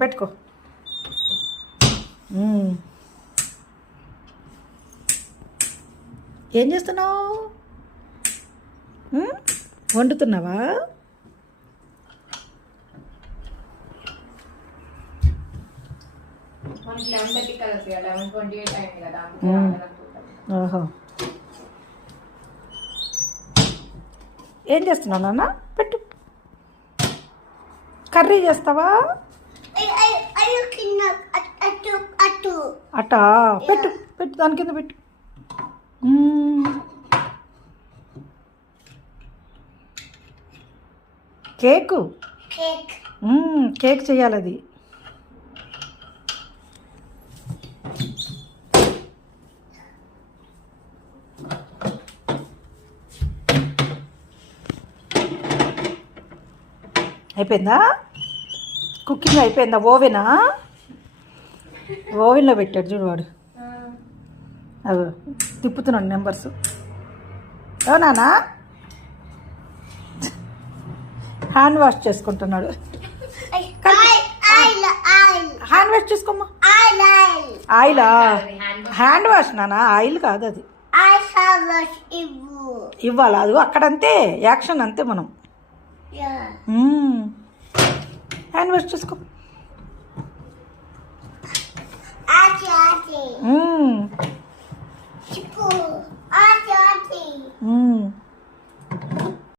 పెట్టుకో. ఏం చేస్తున్నావు? వండుతున్నావా? ఓహో, ఏం చేస్తున్నావు నాన్న? పెట్టు. కర్రీ చేస్తావా? అట్టా పెట్టు పెట్టు, దాని కింద పెట్టు. కేకు కేక్ చేయాలి అది. అయిపోయిందా? కుకింగ్ అయిపోయిందా? ఓవెనా? ఓవెన్లో పెట్టాడు చూడు వాడు. అవి తిప్పుతున్నాడు నెంబర్స్. అవునా? హ్యాండ్ వాష్ చేసుకుంటున్నాడు. హ్యాండ్ వాష్ చేసుకోమ్మా. ఆయిలా? హ్యాండ్ వాష్ నానా, ఆయిల్ కాదు అది. ఇవ్వాలి అది అక్కడంతే, యాక్షన్ అంతే. మనం హ్యాండ్ వాష్ చేసుకో.